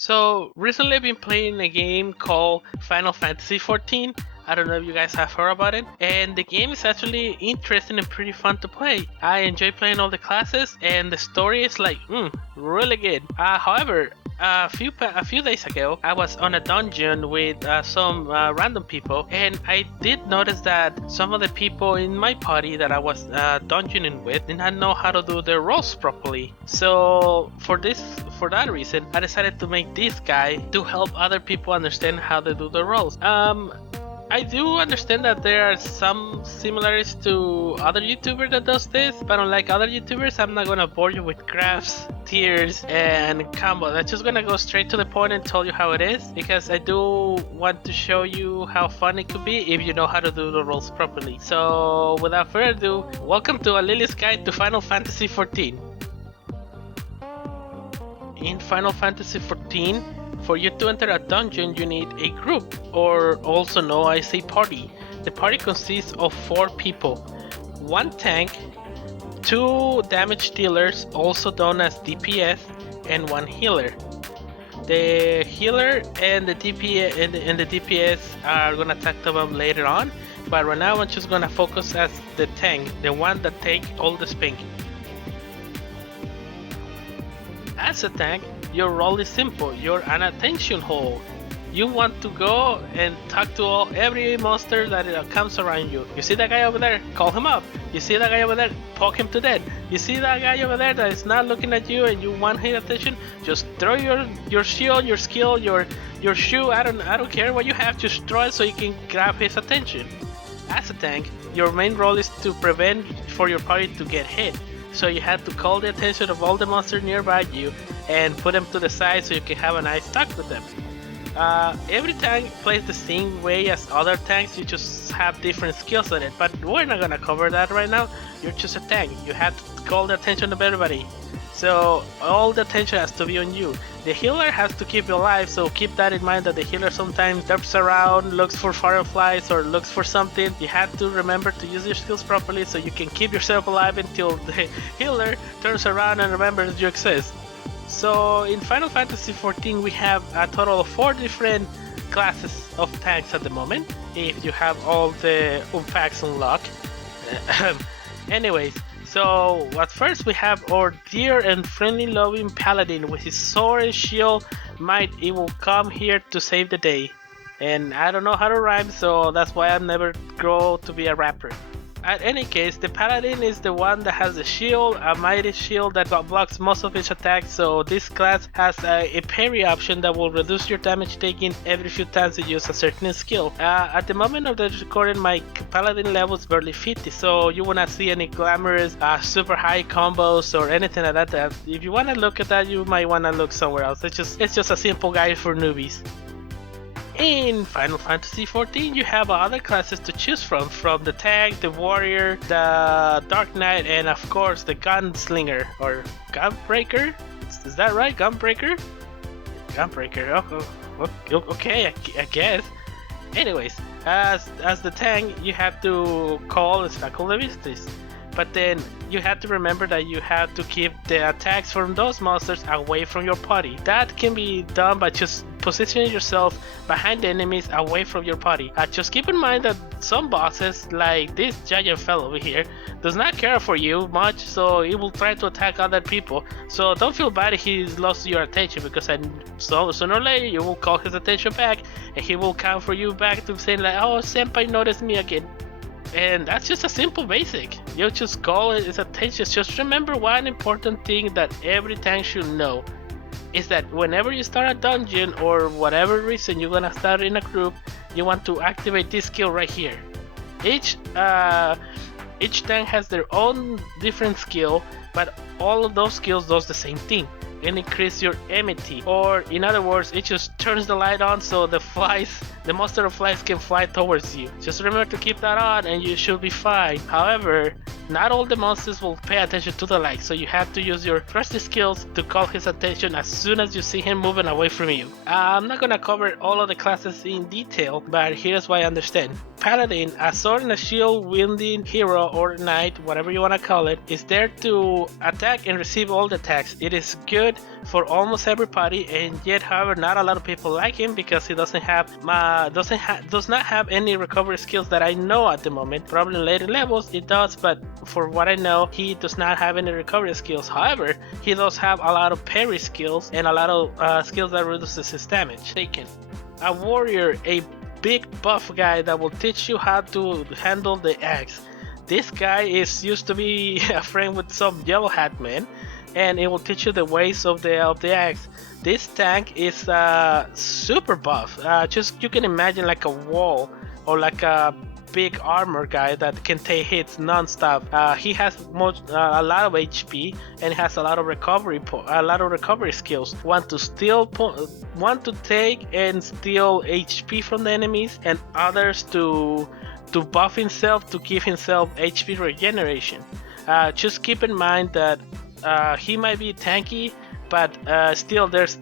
So recently I've been playing a game called Final Fantasy XIV. I don't know if you guys have heard about it. And the game is actually interesting and pretty fun to play. I enjoy playing all the classes and the story is like, really good. However, a few days ago, I was on a dungeon with some random people, and I did notice that some of the people in my party that I was dungeoning with did not know how to do their roles properly. So for that reason, I decided to make this guy to help other people understand how to do the roles. I do understand that there are some similarities to other YouTubers that does this, but unlike other YouTubers, I'm not gonna bore you with graphs, tiers, and combos. I'm just gonna go straight to the point and tell you how it is, because I do want to show you how fun it could be if you know how to do the roles properly. So without further ado, welcome to a Lily's Guide to Final Fantasy XIV. In Final Fantasy XIV, for you to enter a dungeon, you need a group, or also known as a party. The party consists of 4 people, 1 tank, 2 damage dealers, also known as DPS, and 1 healer. The healer and the DPS are gonna attack them later on, but right now I'm just gonna focus as the tank, the one that take all the spanking. As a tank, your role is simple. You're an attention hole. You want to go and talk to every monster that comes around you. You see that guy over there? Call him up. You see that guy over there? Poke him to death. You see that guy over there that is not looking at you and you want his attention? Just throw your shield, your skill, your shoe. I don't care what you have. Just throw it so you can grab his attention. As a tank, your main role is to prevent for your party to get hit. So you have to call the attention of all the monsters nearby you and put them to the side so you can have a nice talk with them. Every tank plays the same way as other tanks, you just have different skills on it, but we're not gonna cover that right now. You're just a tank, you have to call the attention of everybody. So all the attention has to be on you. The healer has to keep you alive, so keep that in mind that the healer sometimes jumps around, looks for fireflies or looks for something. You have to remember to use your skills properly so you can keep yourself alive until the healer turns around and remembers you exist. So in Final Fantasy XIV we have a total of 4 different classes of tanks at the moment, if you have all the facts unlocked. Anyways, so at first we have our dear and friendly loving paladin with his sword and shield might. It will come here to save the day. And I don't know how to rhyme, so that's why I never grow to be a rapper. At any case, the paladin is the one that has a shield, a mighty shield that blocks most of its attacks, so this class has a parry option that will reduce your damage taken every few times you use a certain skill. At the moment of the recording, my paladin level is barely 50, so you will not see any glamorous super high combos or anything like that. If you want to look at that, you might want to look somewhere else. It's just a simple guide for newbies. In Final Fantasy XIV, you have other classes to choose from the tank, the warrior, the dark knight, and of course the gunslinger or gunbreaker. Is that right? Gunbreaker? Gunbreaker. Okay, I guess. Anyways, as the tank, you have to call Stackle Levistis. But then you have to remember that you have to keep the attacks from those monsters away from your party. That can be done by just positioning yourself behind the enemies away from your party. Just keep in mind that some bosses, like this giant fellow over here, does not care for you much, so he will try to attack other people. So don't feel bad if he's lost your attention, because sooner or later you will call his attention back and he will come for you back to say like, oh, senpai noticed me again. And that's just a simple basic. You just call it his attention. Just remember one important thing that every tank should know is that whenever you start a dungeon or whatever reason you're gonna start in a group, you want to activate this skill right here. Each tank has their own different skill, but all of those skills does the same thing. It increases your MET, or in other words, it just turns the light on so the the monster of flies can fly towards you. Just remember to keep that on and you should be fine. However, not all the monsters will pay attention to the light, so you have to use your trusty skills to call his attention as soon as you see him moving away from you. I'm not gonna cover all of the classes in detail, but here's what I understand. Paladin, a sword and a shield wielding hero or knight, whatever you wanna call it, is there to attack and receive all the attacks. It is good for almost everybody, and yet, however, not a lot of people like him because he does not have any recovery skills that I know at the moment. Probably in later levels it does, but for what I know, he does not have any recovery skills. However, he does have a lot of parry skills and a lot of skills that reduces his damage taken. A warrior, a big buff guy that will teach you how to handle the axe. This guy used to be a friend with some yellow hat man, and it will teach you the ways of the axe. This tank is super buff. Just you can imagine like a wall or like a big armor guy that can take hits non-stop. He has a lot of HP and has a lot of recovery skills. One to take and steal HP from the enemies, and others to buff himself to give himself HP regeneration. Just keep in mind that he might be tanky, but still there's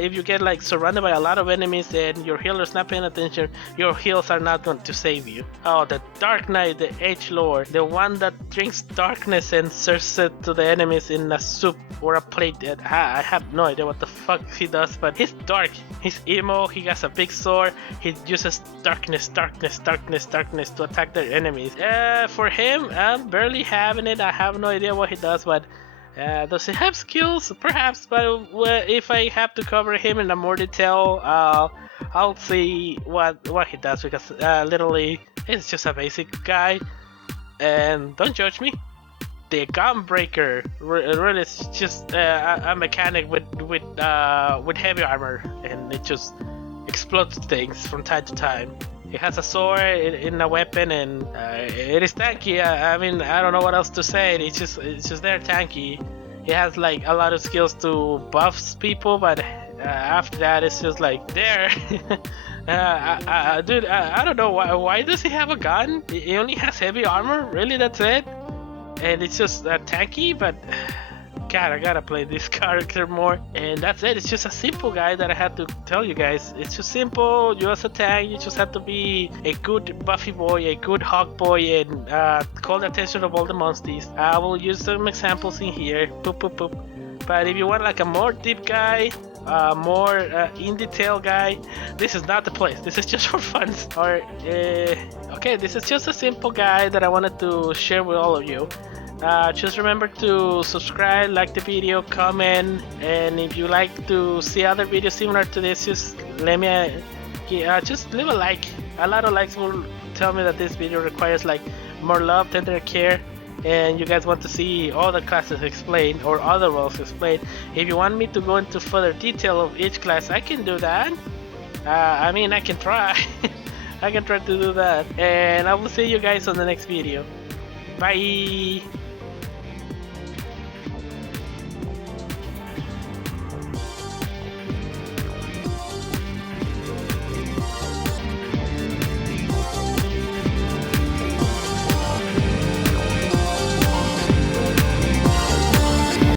if you get like surrounded by a lot of enemies and your healer's not paying attention, your heals are not going to save you. Oh, the Dark Knight, the Edgelord, the one that drinks darkness and serves it to the enemies in a soup or a plate. I have no idea what the fuck he does, but he's dark, he's emo, he has a big sword, he uses darkness to attack their enemies. For him, I'm barely having it. I have no idea what he does, but does he have skills? Perhaps, but if I have to cover him in more detail, I'll see what he does, because literally it's just a basic guy, and don't judge me. The Gunbreaker really is just a mechanic with heavy armor, and it just explodes things from time to time. It has a sword in a weapon, and it is tanky. I mean, I don't know what else to say. It's just there tanky. It has like a lot of skills to buff people, but after that, it's just like there. Dude, I don't know why does he have a gun? He only has heavy armor. Really, that's it? And it's just tanky, but. God, I gotta play this character more, and that's it. It's just a simple guy that I had to tell you guys. It's just simple. You as a tank, you just have to be a good buffy boy, a good hawk boy, and call the attention of all the monsters. I will use some examples in here. Boop, boop, boop. But if you want like a more deep guy, more in detail guy, this is not the place. This is just for fun. Or okay, this is just a simple guy that I wanted to share with all of you. Just remember to subscribe, like the video, comment, and if you like to see other videos similar to this, just let me just leave a like. A lot of likes will tell me that this video requires like more love, tender care, and you guys want to see all the classes explained or other roles explained. If you want me to go into further detail of each class, I can do that. I mean, I can try. I can try to do that, and I will see you guys on the next video. Bye.